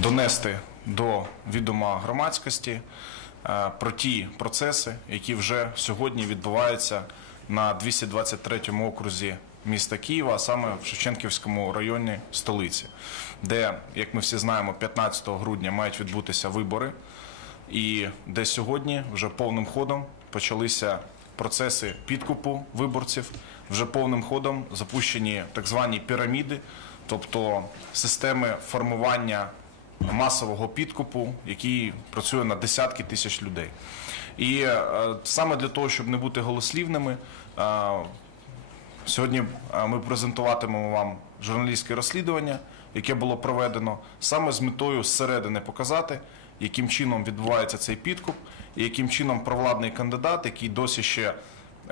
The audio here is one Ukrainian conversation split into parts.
донести до відома громадськості е, про ті процеси, які вже сьогодні відбуваються на 223 окрузі міста Києва, а саме в Шевченківському районі столиці, де, як ми всі знаємо, 15 грудня мають відбутися вибори, і де сьогодні вже повним ходом почалися процеси підкупу виборців, вже повним ходом запущені так звані піраміди, тобто системи формування масового підкупу, який працює на десятки тисяч людей. І е, саме для того, щоб не бути голослівними, е, Сьогодні е, ми презентуватимемо вам журналістське розслідування, яке було проведено саме з метою зсередини показати, яким чином відбувається цей підкуп, і яким чином провладний кандидат, який досі ще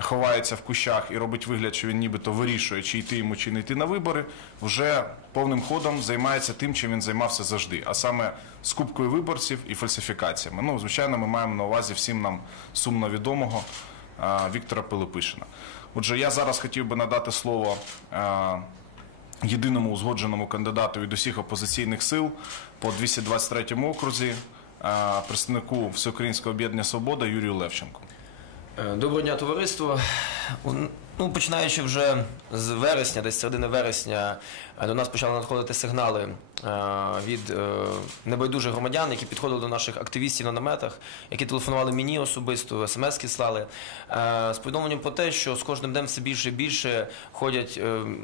ховається в кущах і робить вигляд, що він нібито вирішує, чи йти йому, чи не йти на вибори, вже повним ходом займається тим, чим він займався завжди, а саме скупкою виборців і фальсифікаціями. Ну, звичайно, ми маємо на увазі всім нам сумно відомого Віктора Пилипишина. Отже, я зараз хотів би надати слово єдиному узгодженому кандидату від усіх опозиційних сил по 223 окрузі, представнику Всеукраїнського об'єднання Свобода Юрію Левченку. Е, Доброго дня, товариство. Ну, починаючи вже з вересня, десь середини вересня, е, до нас почали надходити сигнали е, від небайдужих громадян, які підходили до наших активістів на наметах, які телефонували мені особисто, смски слали, з повідомленням про те, що з кожним днем все більше і більше ходять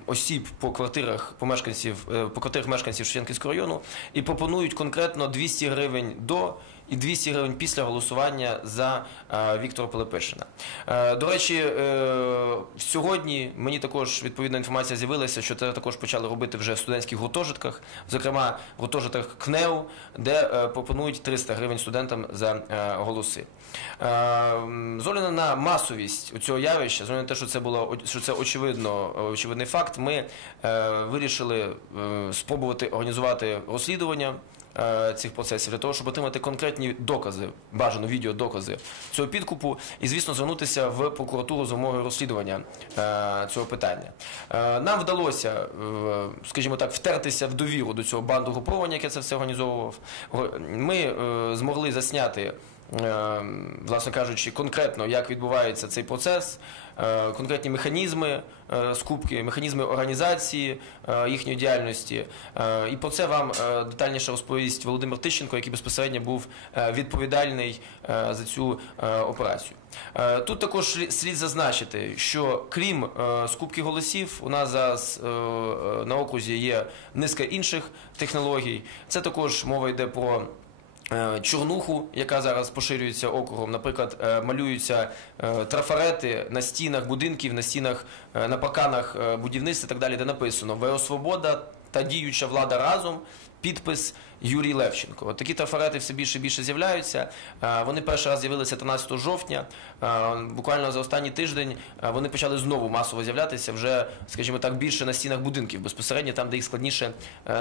осіб по квартирах по мешканців, по квартирах мешканців Шевченківського району і пропонують конкретно 200 гривень до і 200 гривень після голосування за е, Віктора Пилипишина. Е, до речі, е, сьогодні мені також відповідна інформація з'явилася, що це також почали робити вже в студентських гуртожитках, зокрема в гуртожитках КНЕУ, де пропонують 300 гривень студентам за голоси. Е, м, з на масовість цього явища, з на те, що це було що це очевидно очевидний факт, ми вирішили спробувати організувати розслідування цих процесів для того, щоб отримати конкретні докази, бажано відеодокази цього підкупу, і звісно звернутися в прокуратуру з вимогою розслідування е, цього питання. Е, Нам вдалося, е, скажімо так, втертися в довіру до цього банду груповання, яке це все організовував. Ми е, змогли засняти. е, Власне кажучи, конкретно як відбувається цей процес, е, конкретні механізми е, скупки, механізми організації е, їхньої діяльності. Е, І про це вам е, детальніше розповість Володимир Тищенко, який безпосередньо був е, відповідальний е, за цю е, операцію. Е, Тут також слід- зазначити, що крім е, скупки голосів, у нас зараз е, е, на окрузі є низка інших технологій. Це також мова йде про. Е, Чорнуху, яка зараз поширюється округом, наприклад, е, малюються е, трафарети на стінах будинків, на стінах, на парканах е, будівництва і так далі, де написано ВО Свобода та діюча влада разом. Підпис Юрій Левченко. От такі трафарети все більше і більше з'являються. Е, Вони перший раз з'явилися 13 жовтня. Е, Буквально за останній тиждень е, вони почали знову масово з'являтися вже, скажімо так, більше на стінах будинків, безпосередньо там, де їх складніше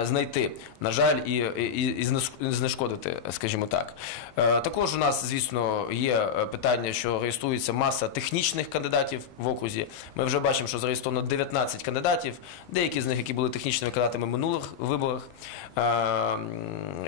знайти. На жаль, і, і, і знешкодити, скажімо так. Також у нас, звісно, є питання, що реєструється маса технічних кандидатів в окрузі. Ми вже бачимо, що зареєстровано 19 кандидатів, деякі з них, які були технічними кандидатами в минулих виборах.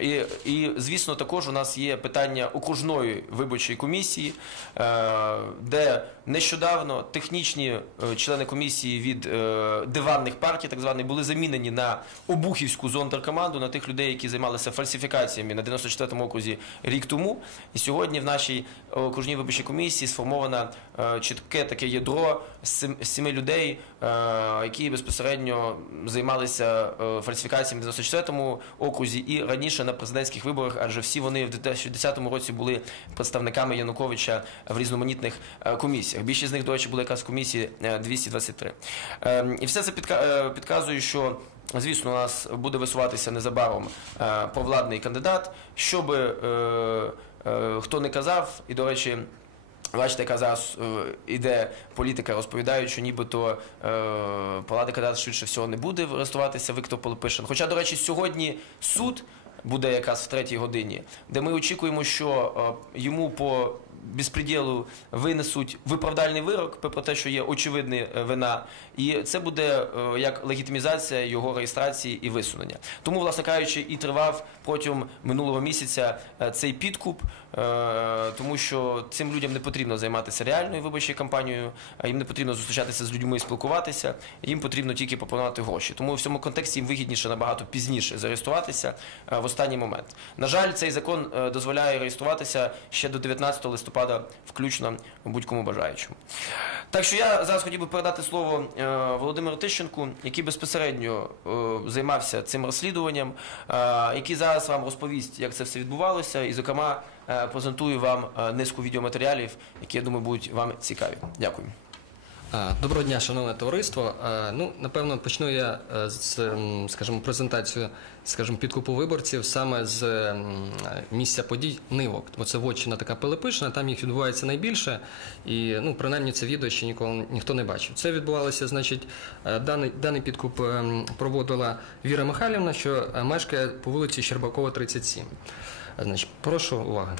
І, і звісно, також у нас є питання окружної виборчої комісії, е, де нещодавно технічні е, члени комісії від е, диванних партій, так званих, були замінені на обухівську зонтеркоманду, на тих людей, які займалися фальсифікаціями на 94-му окрузі рік тому. І сьогодні в нашій окружній виборчій комісії сформовано е, чітке таке ядро з семи людей, які безпосередньо займалися фальсифікаціями в 94-му окрузі і раніше на президентських виборах, адже всі вони в 2010 році були представниками Януковича в різноманітних е, комісіях. Більшість з них, до речі, були якраз в комісії е, 223. Е, І все це е, підказує, що Звісно, у нас буде висуватися незабаром е, провладний кандидат, щоб е, е, хто не казав, і до речі, Бачите, яка зараз е, іде політика, розповідають, що нібито палата кандидат швидше всього не буде реєструватися Віктор Пилипишин. Хоча, до речі, сьогодні суд буде якраз в третій годині, де ми очікуємо, що йому по безпреділу винесуть виправдальний вирок про те, що є очевидна е, вина, і це буде е, як легітимізація його реєстрації і висунення. Тому, власне кажучи, і тривав протягом минулого місяця е, цей підкуп, тому що цим людям не потрібно займатися реальною виборчою кампанією, їм не потрібно зустрічатися з людьми і спілкуватися. Їм потрібно тільки пропонувати гроші. Тому в цьому контексті їм вигідніше набагато пізніше зареєструватися в останній момент. На жаль, цей закон дозволяє реєструватися ще до 19 листопада, включно будь-кому бажаючому. Так що я зараз хотів би передати слово е, Володимиру Тищенку, який безпосередньо е, займався цим розслідуванням, е, який зараз вам розповість, як це все відбувалося, і, зокрема, презентую вам низку відеоматеріалів, які я думаю будуть вам цікаві. Дякую. Доброго дня, шановне товариство. Ну, напевно, почну я е, з, скажімо, презентацію, скажімо, підкупу виборців саме з місця подій Нивок. Бо це Вотчина така Пилипишна, там їх відбувається найбільше, і ну, принаймні це відео ще ніколи ніхто не бачив. Це відбувалося, значить, е, даний, даний підкуп ем, проводила Віра Михайлівна, що е, мешкає по вулиці Щербакова, 37. Е, Значить, прошу уваги.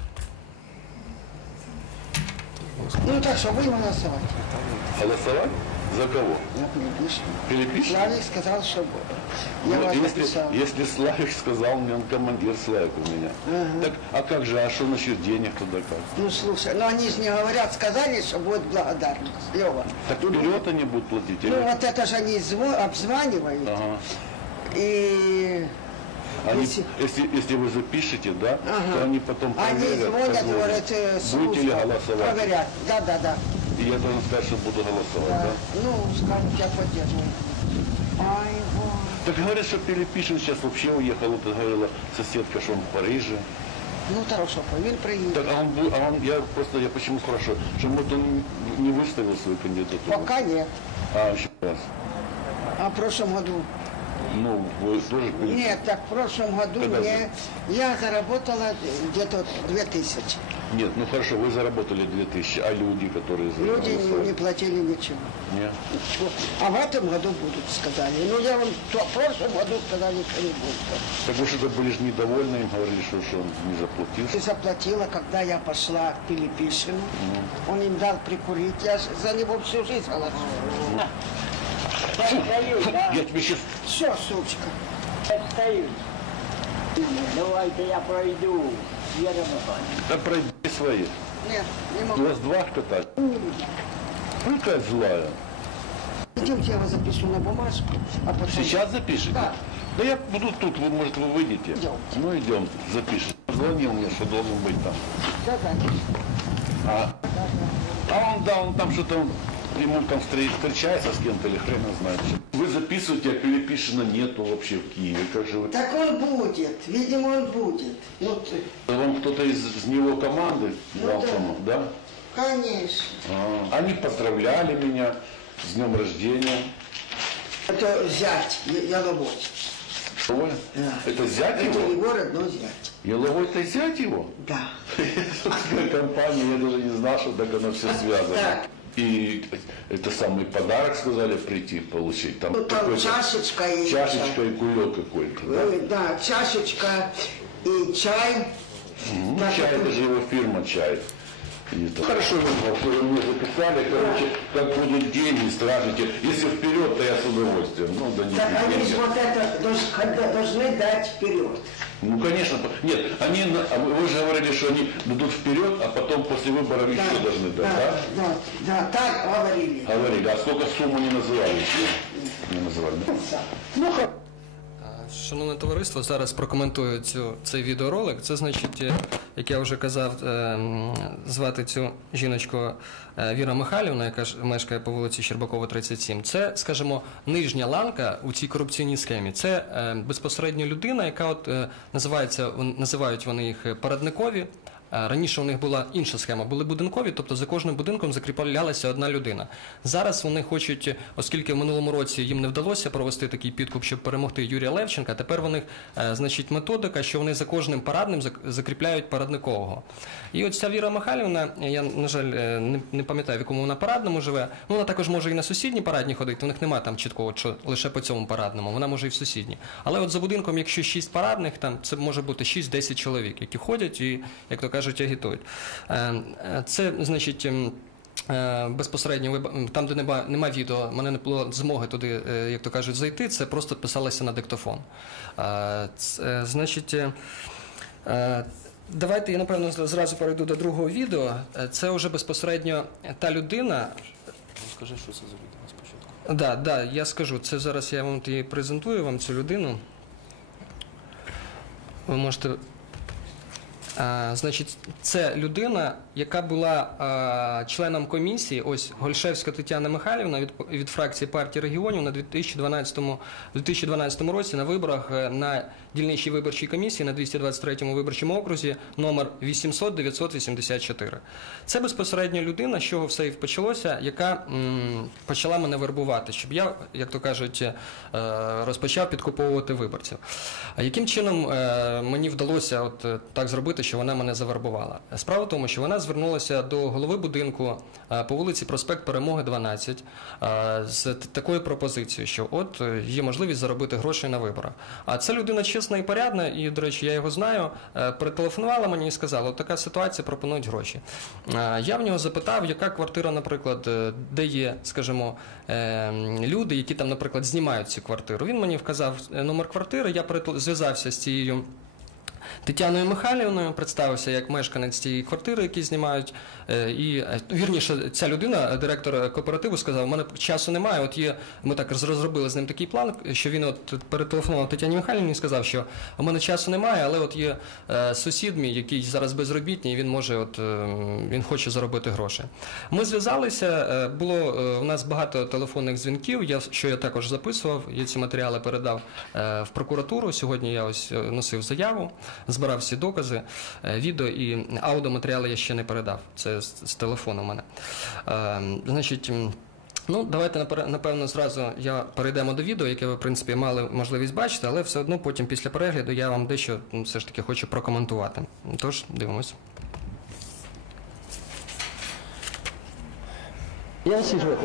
Ну так что будем голосовать. Голосовать? За кого? Перепишу. Перепишем? Славик сказал, что я Ну, вас если, написал. если Славик сказал, мне он командир Славик у меня. Так, а как же, а что насчет денег туда как? Ну слушай, ну они же не говорят, сказали, что будет благодарность. Лева. Так вперед они будут платить? Ну или- вот это же они обзванивают. Ага. И Они, если- если, если вы запишете, да, Ага. то они потом они проверят, звонят, позвонят. говорят, э, Будете ли голосовать? Проверят. Да, да, да. И я должен сказать, что буду голосовать, Да. да? Ну, скажут, я поддерживаю. Ай, вот. Так говорят, что Перепишин сейчас вообще уехал, вот говорила соседка, что он в Париже. Ну, хорошо, він приїде. Так, а он, бу- а он, я просто, я почему спрашиваю, что может он не выставил свою кандидатуру? Пока нет. А, еще раз. А в прошлом году Ну, вы тоже Нет, так в прошлом году Когда мне я заработала где-то 2000. Нет, ну хорошо, вы заработали 2000, а люди, которые Люди не, не платили ничего. Нет? А в этом году будут, сказали. Ну, я вам то, в прошлом году сказали, что не будет. Так вы что-то были же недовольны, им говорили, что, что он не заплатил. И заплатила, когда я пошла к Пилипишину. Он им дал прикурить. Я за него всю жизнь голосую. Я тебе сейчас... Все, сучка. Встаю. Давайте я пройду. Михайлівна. Да пройди свои. Нет, не У могу. вас два кота. Ну, какая злая. Идемте, я вас запишу на бумажку, а потом... Сейчас запишите? Да. Да я буду тут, вы, может, вы выйдете? Идем. Ну, идем, запишем. Звонил мне, что должен быть там. Да, да. А, а он, да, он там что-то, ему там встр- встречается с кем-то или хрен его знает. Вы записываете, а Пилипишина нету вообще в Киеве. Как же вы... Так он будет, видимо, он будет. Ну, ты, Вам кто-то из, из него команды Ну дал да. тому, да? конечно. А, Они поздравляли меня с днем рождения. Это зять, Яловой. Ой, Да. Это зять Это его? не город, но зять. Яловой это зять его? Да. Компания, я даже не знал, что так оно все связано. Так. И это самый подарок сказали прийти получить. Там, Ну, там чашечка и... чашечка и кулек какой-то. Да? Да, чашечка и чай. Ну, чай, это же его фирма чай. Это- Хорошо, вы мне записали, короче, как будет деньги, скажете. Если вперед, то я с удовольствием. Ну, да не Так они же вот это когда- должны дать вперед. Ну, конечно. Нет, они, а вы же говорили, что они дадут вперед, а потом после выборов еще должны дать, да? да, да, так говорили. Говорили, а сколько сумму не называли еще? Не называли, да? Ну, ха- Шановне товариство, зараз прокоментую цю, цей відеоролик. Це значить, е, як я вже казав, е, звати цю жіночку е, Віра Михайлівна, яка мешкає по вулиці Щербакова, 37. Це, скажімо, нижня ланка у цій корупційній схемі. Це безпосередньо людина, яка от називається, називають вони їх парадникові. Раніше у них була інша схема, були будинкові, тобто за кожним будинком закріплялася одна людина. Зараз вони хочуть, оскільки в минулому році їм не вдалося провести такий підкуп, щоб перемогти Юрія Левченка, тепер у них е, значить методика, що вони за кожним парадним закріпляють парадникового. І от ця Віра Михайлівна, я на жаль е, не, не пам'ятаю, в якому вона парадному живе. Ну вона також може і на сусідні парадні ходити. У них немає там чіткого, що лише по цьому парадному. Вона може і в сусідні. Але от за будинком, якщо шість парадних, там це може бути 6-10 чоловік, які ходять і, як то кажуть, кажуть, агітують. Е, е, Це, значить. ем, е, Безпосередньо там, де нема, нема відео, мене не було змоги туди, як то кажуть, зайти. Це просто писалося на диктофон. Е, ц- е, Значить, давайте я напевно зразу перейду до другого відео. Це вже безпосередньо та людина, Скажи, що це за відео спочатку. Да, да, я скажу. Це зараз я вам презентую вам цю людину. Ви можете. Значить, це людина, яка була членом комісії, ось Гольшевська Тетяна Михайлівна від, від фракції партії регіонів на 2012, 2012 році на виборах е, на дільничій виборчій комісії на 223 му виборчому окрузі номер 800 984. Це безпосередньо людина, з чого все і почалося, яка почала мене вербувати, щоб я, як то кажуть, е, розпочав підкуповувати виборців. А яким чином е, мені вдалося от е, так зробити, що вона мене завербувала? Справа в тому, що вона звернулася до голови будинку по вулиці Проспект Перемоги 12 е, з такою пропозицією, що от є можливість заробити гроші на виборах. А це людина чесна і порядна, і, до речі, я його знаю. е, Перетелефонувала мені і сказала, така ситуація, пропонують гроші. Е, Я в нього запитав, яка квартира, наприклад, е, де є, скажімо, люди, які там, наприклад, знімають цю квартиру. Він мені вказав номер квартири, я зв'язався з цією. Тетяною Михайлівною представився як мешканець цієї квартири, які знімають. Е, І е, вірніше, ця людина, е, директор кооперативу, сказав: у мене часу немає. От є, ми так розробили з ним такий план, що він от перетелефонував Тетяні Михайлівні і сказав, що у мене часу немає, але от є сусід мій, який зараз безробітний, і він може, от він хоче заробити гроші. Ми зв'язалися. Було у нас багато телефонних дзвінків. Я що я також записував. Я ці матеріали передав в прокуратуру. Сьогодні я ось носив заяву, збирав всі докази, е, відео і аудіоматеріали я ще не передав. Це з, з телефону у мене. Е, Значить. Ну, давайте напевно зразу я перейдемо до відео, яке ви в принципі мали можливість бачити, але все одно потім після перегляду я вам дещо все ж таки хочу прокоментувати. Тож дивимось. Я сижу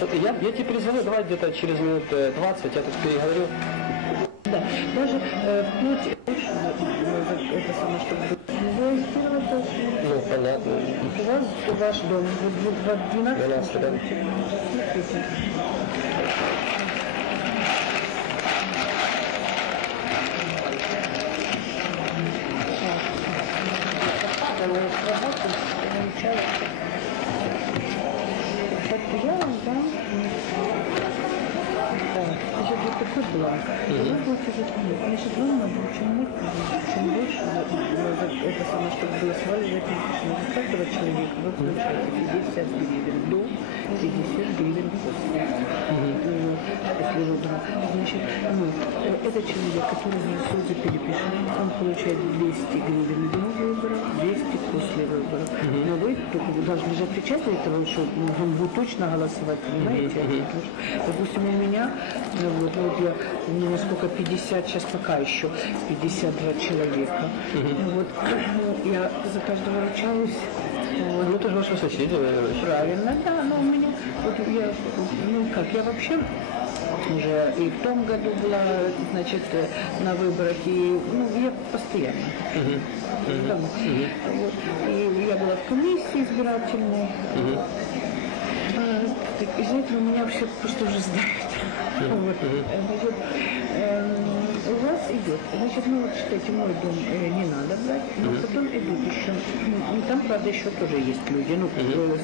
я, я тебе перезвоню, давай где-то через минут э, 20, я тут переговорю. Да, даже э, э, это самое, чтобы что Ну, понятно. у вас ваш дом в, в 12 12, да. Так, значит, вот такой бланк. Вы будете заполнять. Значит, вам надо чем, больше- чем больше э, э, это самое, чтобы голосовали за этим. За каждого человека вы получаете 50 гривен до 50 гривен после. Вот. Если вдруг- Значит, ну, этот человек, который голосует за перепишем, он получает 200 гривен до выборов, 200 после выборов. Но вы только вы должны же отвечать за этого, что он будет точно голосовать, понимаете? Что, Допустим, у меня, ну, вот, вот я, у меня сколько, 50, сейчас пока еще 52 человека. Ну, Вот, ну, я за каждого ручаюсь. Вот. Ну, это же ваши соседи, наверное. Правильно, да, но у меня, вот я, ну как, я вообще уже и в том году была, значит, э, на выборах, и, ну, я постоянно. Там, вот, и я была в комиссии избирательной. А, так, из этого меня вообще просто уже знают. Вот, э, значит, эм, у вас идет, значит, ну вот считайте, мой дом э, не надо брать, но потом идут еще, ну, там, правда, еще тоже есть люди, ну, э,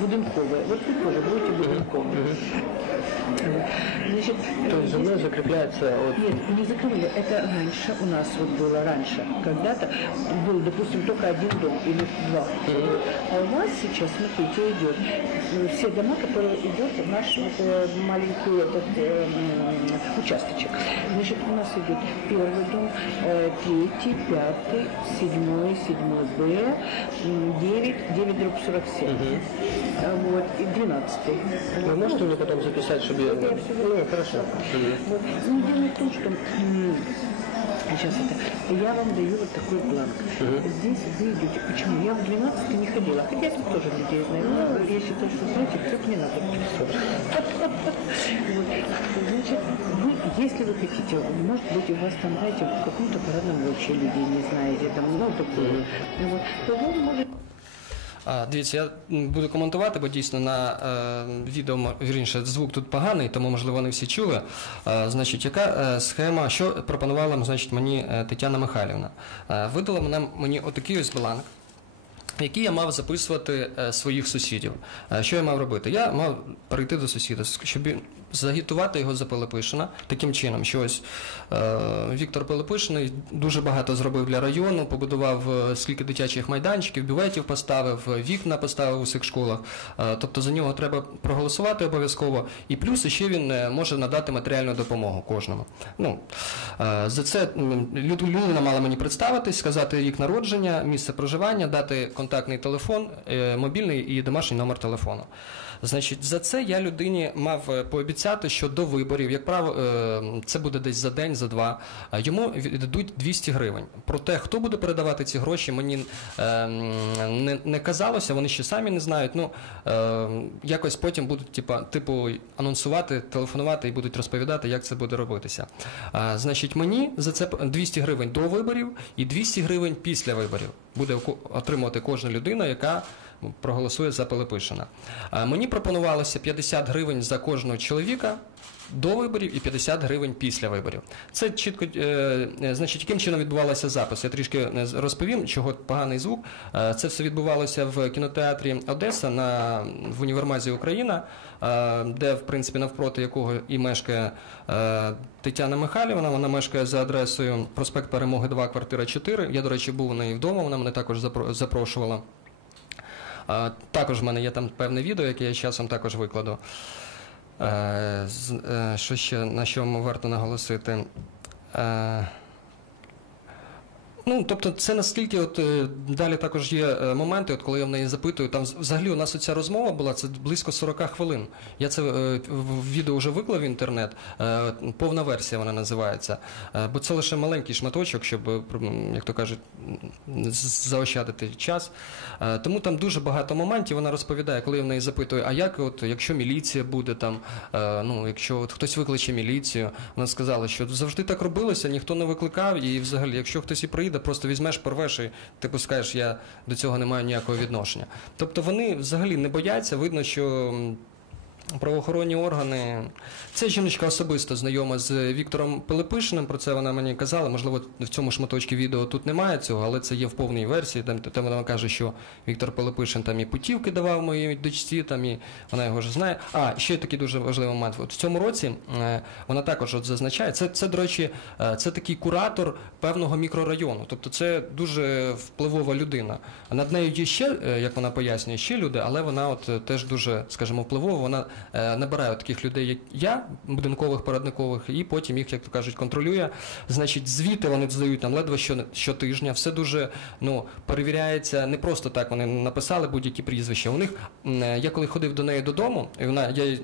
будинковые, вот вы тоже будете будинковые. Вот. Значит, То есть земля закрепляется от... нет, не закрыли. Это раньше у нас вот было раньше. Когда-то был, допустим, только один дом или два. А у вас сейчас, смотрите, идет э, все дома, которые идет в наш э, маленький этот э, участочек. Значит, у нас идет первый дом, э, третий, пятый, седьмой, седьмой Б, девять, девять дробь сорок семь. А Вот, и двенадцатый. Вы можете мне потом записать, чтобы Ну, хорошо. Вот. Ну, дело в том, что Сейчас это. Я вам даю вот такой бланк. Здесь вы идете. Почему? Я в 12 не ходила. Хотя я тут тоже людей знаю. Но я считаю, что, знаете, тут не надо. Вот. Значит, вы, если вы хотите, может быть, у вас там, знаете, в каком-то парадном вообще людей не знаете, там, ну, такое, ну, вот, то вы можете дивіться, я буду коментувати, бо дійсно на е, відео, вірніше, звук тут поганий, тому можливо не всі чули. Е, значить, яка е, схема, що пропонувала значить, мені Тетяна Михайлівна? Видала мене, мені отакий ось бланк. Які я мав записувати своїх сусідів. Що я мав робити? Я мав прийти до сусіда, щоб загітувати його за Пилипишина таким чином, що ось е, Віктор Пилипишиний дуже багато зробив для району, побудував е, скільки дитячих майданчиків, бюветів поставив, е, вікна поставив у всіх школах. Е, тобто за нього треба проголосувати обов'язково. І плюс ще він е, може надати матеріальну допомогу кожному. Ну, е, за це люд- людина мала мені представитись, сказати рік народження, місце проживання, дати контактний телефон, е, мобільний і домашній номер телефону. Значить, за це я людині мав е, пообіцяти, що до виборів, як правило, е, це буде десь за день, за два, е, йому віддадуть 200 гривень. Про те, хто буде передавати ці гроші, мені е, не, не казалося, вони ще самі не знають. Ну, е, якось потім будуть типа, типу анонсувати, телефонувати і будуть розповідати, як це буде робитися. Значить, мені за це 200 гривень до виборів і 200 гривень після виборів буде отримувати кожна людина, яка проголосує за Пилипишина. Мені пропонувалося 50 гривень за кожного чоловіка. До виборів і 50 гривень після виборів. Це чітко, е, е, значить, яким чином відбувався запис. Я трішки е, розповім, чого поганий звук. Це все відбувалося в кінотеатрі Одеса на в універмазі Україна, де, в принципі, навпроти якого і мешкає Тетяна Михайлівна. Вона мешкає за адресою проспект Перемоги 2, квартира 4. Я, до речі, був у неї вдома. Вона мене також запро- запрошувала. Е, Також в мене є там певне відео, яке я часом також викладу. Е, е, Що ще на що варто наголосити? Ну, тобто, це наскільки от е, далі також є е, моменти, от коли я в неї запитую, там взагалі у нас оця розмова була це близько 40 хвилин. Я це е, в відео вже виклав в інтернет. Повна версія вона називається. Бо це лише маленький шматочок, щоб, як то кажуть, заощадити час. Тому там дуже багато моментів. Вона розповідає, коли я в неї запитую, а як, от, якщо міліція буде там, ну, якщо от хтось викличе міліцію, вона сказала, що завжди так робилося, ніхто не викликав, і взагалі, якщо хтось і приїде, просто візьмеш, порвеш і ти пускаєш, я до цього не маю ніякого відношення. Тобто вони взагалі не бояться, видно, що. Правоохоронні органи. Ця жіночка особисто знайома з Віктором Пилипишиним. Про це вона мені казала. Можливо, в цьому шматочку відео тут немає цього, але це є в повній версії. Там, там вона каже, що Віктор Пилипишин там і путівки давав моїй дочці, там і вона його вже знає. А ще такий дуже важливий момент. От в цьому році е, вона також от зазначає. Це, це, до речі, е, це такий куратор певного мікрорайону. Тобто це дуже впливова людина. Над нею є ще, е, як вона пояснює, ще люди, але вона от теж дуже, скажімо, впливова. Вона набирає таких людей, як я, будинкових, порадникових, і потім їх, як то кажуть, контролює. Значить, звіти вони здають нам ледве що, щотижня. Все дуже ну, перевіряється. Не просто так вони написали будь-які прізвища. У них е, я коли ходив до неї додому, і вона я.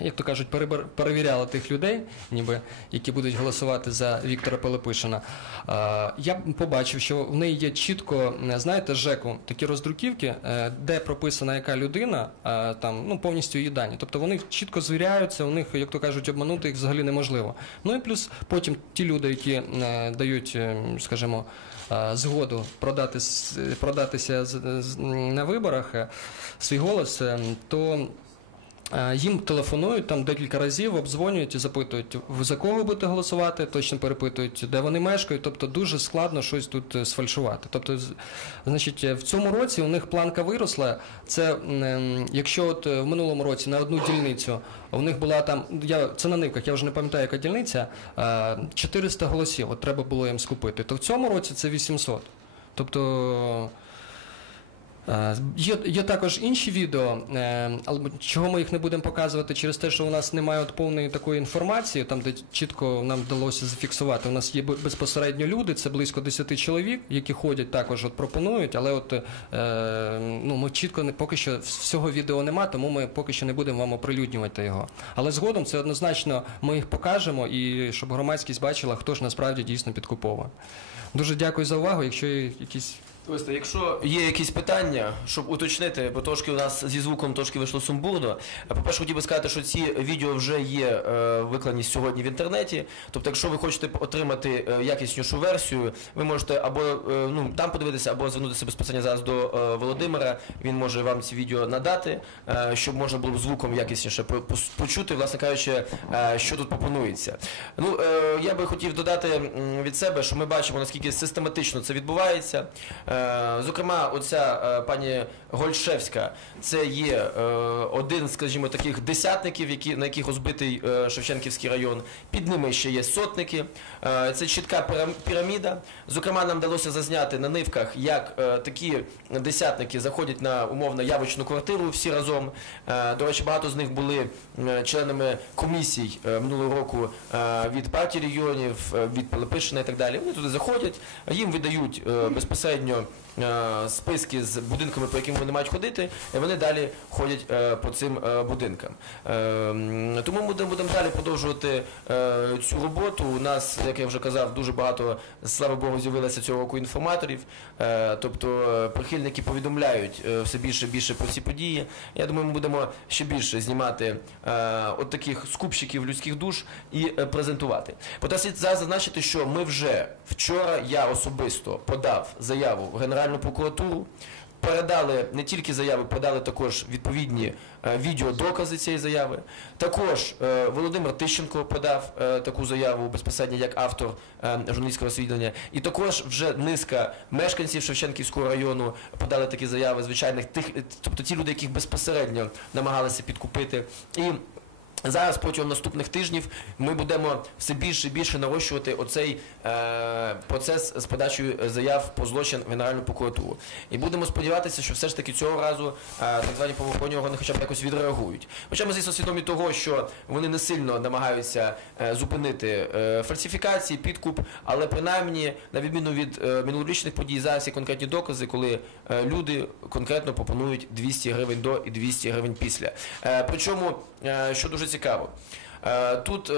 Як то кажуть, перебер- перевіряла тих людей, ніби які будуть голосувати за Віктора Пилипишина. Е, Я побачив, що в неї є чітко, е, знаєте, ЖЕКу такі роздруківки, е, де прописана яка людина, е, там ну повністю її дані. Тобто вони чітко звіряються, у них, як то кажуть, обманути їх взагалі неможливо. Ну і плюс потім ті люди, які е, дають, е, скажімо, е, згоду продати с- продатися з- з- на виборах е, свій голос, е, то. Е, Їм телефонують там декілька разів, обдзвонюють і запитують, за кого будете голосувати, точно перепитують, де вони мешкають. Тобто дуже складно щось тут е, сфальшувати. Тобто, значить, е, в цьому році у них планка виросла. Це якщо от в минулому році на одну дільницю у них була там, я це на нивках, я вже не пам'ятаю, яка дільниця, е, 400 голосів. От треба було їм скупити. То в цьому році це 800. Тобто. Е, Є, є також інші відео, е, але чого ми їх не будемо показувати через те, що у нас немає от повної такої інформації, там де чітко нам вдалося зафіксувати. У нас є безпосередньо люди, це близько 10 чоловік, які ходять також, от пропонують, але от е, ну ми чітко не поки що всього відео нема, тому ми поки що не будемо вам оприлюднювати його. Але згодом це однозначно ми їх покажемо і щоб громадськість бачила, хто ж насправді дійсно підкуповує. Дуже дякую за увагу. Якщо є якісь Товариство, якщо є якісь питання, щоб уточнити, бо трошки у нас зі звуком трошки вийшло сумбурно. Е, По-перше, хотів би сказати, що ці відео вже є е, викладені сьогодні в інтернеті. Тобто, якщо ви хочете отримати е, якіснішу версію, ви можете або е, ну, там подивитися, або звернутися безпосередньо зараз до е, Володимира. Він може вам ці відео надати, е, щоб можна було звуком якісніше по- почути, власне кажучи, е, що тут пропонується. Ну, е, я би хотів додати від себе, що ми бачимо, наскільки систематично це відбувається. Е, Зокрема, оця е, пані Гольшевська, це є е, один, скажімо, таких десятників, які, на яких розбитий Шевченківський район. Під ними ще є сотники. Це чітка пірам- піраміда. Зокрема, нам вдалося зазняти на нивках, як такі десятники заходять на умовно явочну квартиру всі разом. До речі, багато з них були членами комісій минулого року від партії регіонів, від Пилипишина і так далі. Вони туди заходять, їм видають безпосередньо списки з будинками, по яким вони мають ходити, і вони далі ходять е, по цим е, будинкам. Е, Тому ми будемо далі продовжувати е, цю роботу. У нас, як я вже казав, дуже багато, слава Богу, з'явилося цього року інформаторів. Е, Тобто е, прихильники повідомляють е, все більше і більше про ці події. Я думаю, ми будемо ще більше знімати е, от таких скупщиків людських душ і е, презентувати. Проте слід зазначити, що ми вже вчора я особисто подав заяву в Генеральну прокуратуру. Передали не тільки заяви, передали також відповідні е, відеодокази цієї заяви. Також е, Володимир Тищенко подав е, таку заяву безпосередньо як автор е, журналістського розслідування. І також вже низка мешканців Шевченківського району подали такі заяви, звичайних тих, тобто ті люди, яких безпосередньо намагалися підкупити. І Зараз протягом наступних тижнів ми будемо все більше і більше нарощувати оцей е, процес з подачею заяв про злочин в Генеральну прокуратуру. І будемо сподіватися, що все ж таки цього разу е, так звані правоохоронні органи хоча б якось відреагують. Хоча ми, звісно, свідомі того, що вони не сильно намагаються е, зупинити е, фальсифікації, підкуп, але принаймні, на відміну від е, минулорічних подій, зараз є конкретні докази, коли е, люди конкретно пропонують 200 гривень до і 200 гривень після. Е, причому, е, що дуже цікаво, е, тут е,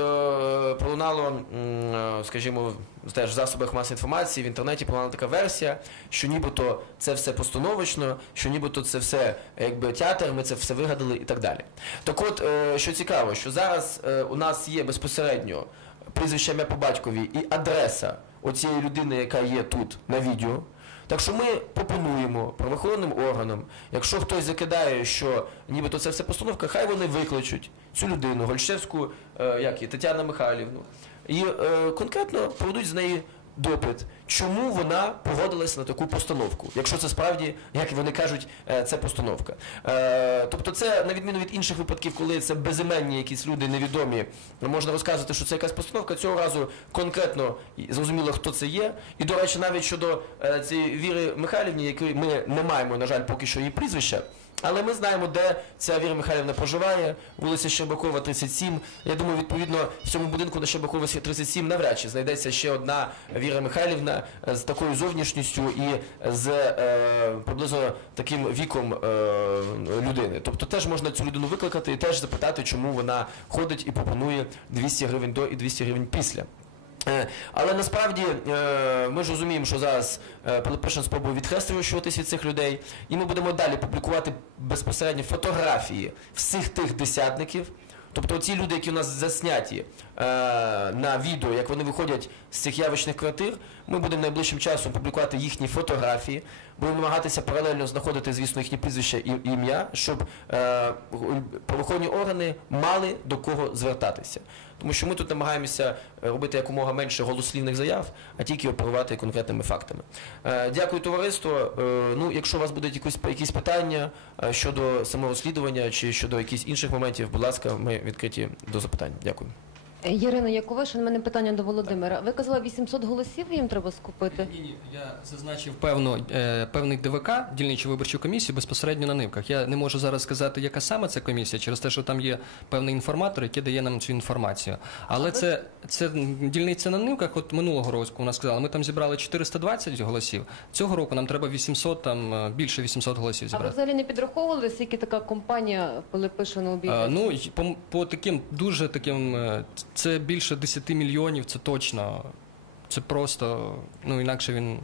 пролунало, е, скажімо, теж в засобах масової інформації, в інтернеті пролунала така версія, що нібито це все постановочно, що нібито це все якби театр, ми це все вигадали і так далі. Так от, що цікаво, що зараз у нас є безпосередньо прізвище ім'я по батькові і адреса оцієї людини, яка є тут на відео. Так що ми пропонуємо правоохоронним органам, якщо хтось закидає, що нібито це все постановка, хай вони викличуть цю людину, Гольшевську, е, як і Тетяну Михайлівну, і е, конкретно проведуть з неї допит, чому вона погодилася на таку постановку, якщо це справді, як вони кажуть, е, це постановка. Е, тобто це, на відміну від інших випадків, коли це безіменні якісь люди невідомі, можна розказувати, що це якась постановка, цього разу конкретно зрозуміло, хто це є. І, до речі, навіть щодо е, цієї Віри Михайлівні, якої ми не маємо, на жаль, поки що її прізвища, але ми знаємо, де ця Віра Михайлівна проживає, вулиця Щербакова, 37. Я думаю, відповідно, в цьому будинку на Щербакова 37 навряд чи знайдеться ще одна Віра Михайлівна з такою зовнішністю і з е, приблизно таким віком е, людини. Тобто теж можна цю людину викликати і теж запитати, чому вона ходить і пропонує 200 гривень до і 200 гривень після. Е, Але насправді е, ми ж розуміємо, що зараз е, Пилипишин спробує відхрестюватись від цих людей, і ми будемо далі публікувати безпосередньо фотографії всіх тих десятників. Тобто ці люди, які у нас засняті е, на відео, як вони виходять з цих явищних квартир, ми будемо найближчим часом публікувати їхні фотографії, будемо намагатися паралельно знаходити, звісно, їхні прізвища і ім'я, щоб е, правоохоронні органи мали до кого звертатися. Тому що ми тут намагаємося е, робити якомога менше голослівних заяв, а тільки оперувати конкретними фактами. Е, Дякую, товариство. Е, Ну, якщо у вас будуть якісь, якісь питання е, щодо самого розслідування чи щодо якихось інших моментів, будь ласка, ми відкриті до запитань. Дякую. Ірина Яковишин, у мене питання до Володимира. Ви казали, 800 голосів їм треба скупити? Ні, ні, я зазначив певну, е, певний ДВК, дільничу виборчу комісію, безпосередньо на нивках. Я не можу зараз сказати, яка саме це комісія, через те, що там є певний інформатор, який дає нам цю інформацію. Але це, це дільниця на нивках. От минулого року у нас сказали, ми там зібрали 420 голосів. Цього року нам треба 800, там е, більше 800 голосів А ви зібрати. взагалі не підраховували, скільки така компанія Пилипишина Е, обійде? Ну, й по, по таким дуже таким, е, це більше 10 мільйонів, це точно. Це просто, ну інакше він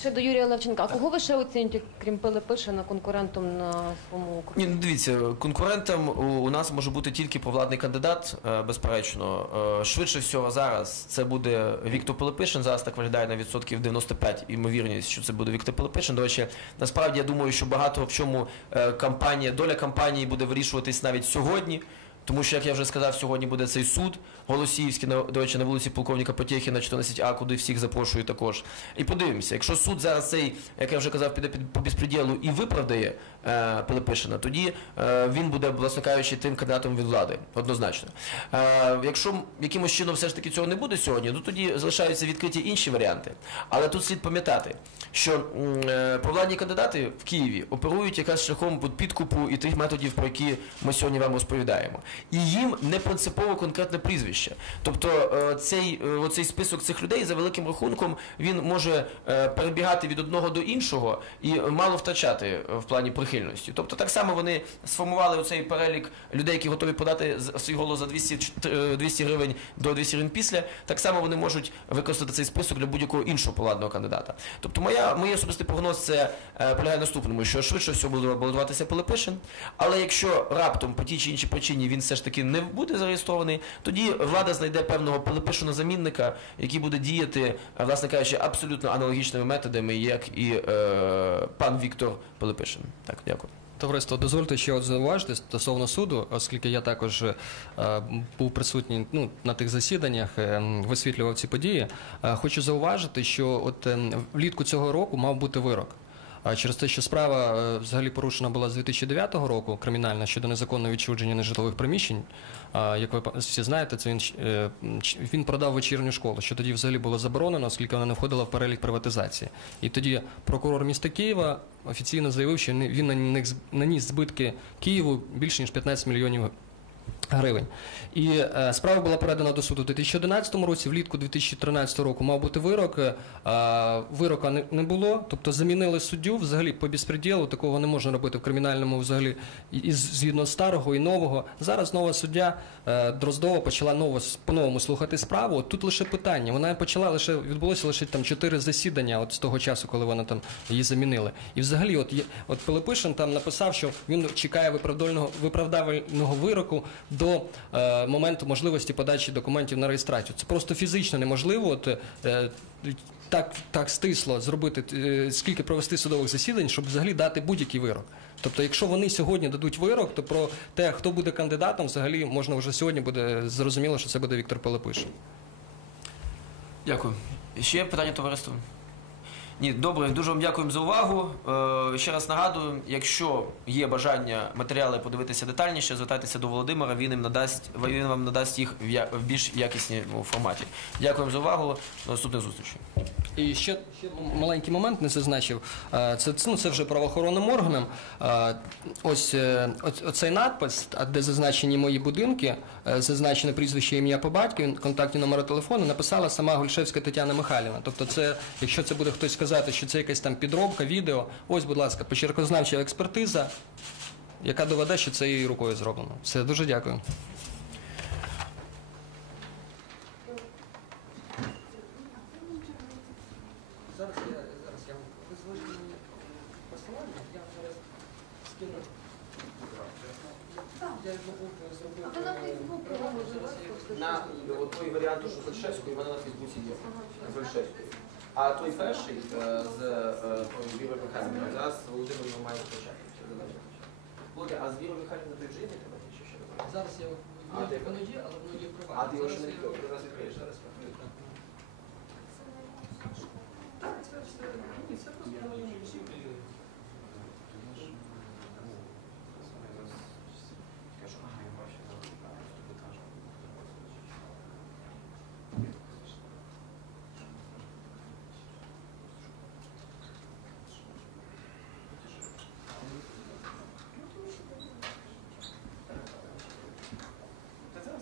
Ще до Юрія Левченка. А кого ви ще оцінюєте, крім Пилипишина, конкурентом на своєму окрузі? Ні, ну дивіться, конкурентом у, нас може бути тільки провладний кандидат, е, безперечно. Е, Швидше всього зараз це буде Віктор Пилипишин. Зараз так виглядає на відсотків 95 ймовірність, що це буде Віктор Пилипишин. До речі, насправді я думаю, що багато в чому е, кампанія, доля кампанії буде вирішуватись навіть сьогодні. Тому що, як я вже сказав, сьогодні буде цей суд Голосіївський, на- до речі, на вулиці полковника Потєхіна, 14А, куди всіх запрошую також. І подивимося, якщо суд зараз цей, як я вже казав, піде під по безпреділу і виправдає е, Пилипишина, тоді е, він буде, власне кажучи, тим кандидатом від влади, однозначно. Е, якщо якимось чином все ж таки цього не буде сьогодні, ну тоді залишаються відкриті інші варіанти. Але тут слід пам'ятати, що е, провладні кандидати в Києві оперують якраз шляхом підкупу і тих методів, про які ми сьогодні вам розповідаємо. І їм не принципово конкретне прізвище. Тобто е, цей, е, оцей список цих людей за великим рахунком він може е, перебігати від одного до іншого і мало втрачати в плані прихильності. Тобто так само вони сформували оцей перелік людей, які готові подати свій голос за 200, е, 200 гривень до 200 гривень після. Так само вони можуть використати цей список для будь-якого іншого провладного кандидата. Тобто моя, моє особистий прогноз це полягає наступному, що швидше всього буде балотуватися Пилипишин, але якщо раптом по тій чи іншій причині він все ж таки не буде зареєстрований, тоді влада знайде певного Пилипишина замінника, який буде діяти, е, власне кажучи, абсолютно аналогічними методами, як і е, пан Віктор Пилипишин. Так, дякую. Товариство, дозвольте ще от зауважити стосовно суду, оскільки я також е, був присутній ну, на тих засіданнях, е, висвітлював ці події. Е, хочу зауважити, що от е, влітку цього року мав бути вирок. Через те, що справа е, взагалі порушена була з 2009 року, кримінальна щодо незаконного відчуження нежитлових приміщень. Як ви всі знаєте, це він е, він продав вечірню школу, що тоді взагалі було заборонено, оскільки вона не входила в перелік приватизації. І тоді прокурор міста Києва офіційно заявив, що він наніс з- наніс збитки Києву більше ніж 15 мільйонів гривень. І е, справа була передана до суду у 2011 році, влітку 2013 року мав бути вирок. Е, вирока не, не було, тобто замінили суддю взагалі по безпреділу, такого не можна робити в кримінальному взагалі і- і згідно старого і нового. Зараз нова суддя е, Дроздова почала ново, по-новому слухати справу. От тут лише питання. Вона почала лише відбулося лише там чотири засідання от з того часу, коли вона там її замінили. І взагалі, от от Пилипишин там написав, що він чекає виправдального виправдального вироку до е, моменту можливості подачі документів на реєстрацію. Це просто фізично неможливо. От, е, так, так стисло зробити, е, скільки провести судових засідань, щоб взагалі дати будь-який вирок. Тобто, якщо вони сьогодні дадуть вирок, то про те, хто буде кандидатом, взагалі можна вже сьогодні буде зрозуміло, що це буде Віктор Пилипишин. Дякую. Ще питання товариства? Ні, добре, дуже вам дякуємо за увагу. Е, ще раз нагадую, якщо є бажання матеріали подивитися детальніше, звертайтеся до Володимира, він їм надасть, він вам надасть їх в, я- в більш якісному форматі. Дякуємо за увагу. До наступних зустрічей. І ще, ще маленький момент не зазначив. Е, Це, ну, це вже правоохоронним органам. Е, Ось е, оцей надпис, де зазначені мої будинки, е, зазначено прізвище ім'я по батькові, контактні номери телефону, написала сама Гульшевська Тетяна Михайлівна. Тобто, це, якщо це буде хтось сказати, що це якась там підробка, відео, ось, будь ласка, почеркознавча експертиза, яка доведе, що це її рукою зроблено. Все, дуже дякую. Зараз я зараз я звичайно посилання, я зараз скину. Я зробив На той варіант, що Фальшевської, вона на Фейсбуці є. Фальшевської. А той перший е, з Вірою Михайлівною, зараз Володимир його має почати. Володя, а з Вірою Михайлівною той вже є треба чи ще не Зараз я А, ти- воно є, але воно є А приватне. ти його ще не відкрив, ти зараз відкриєш. Зараз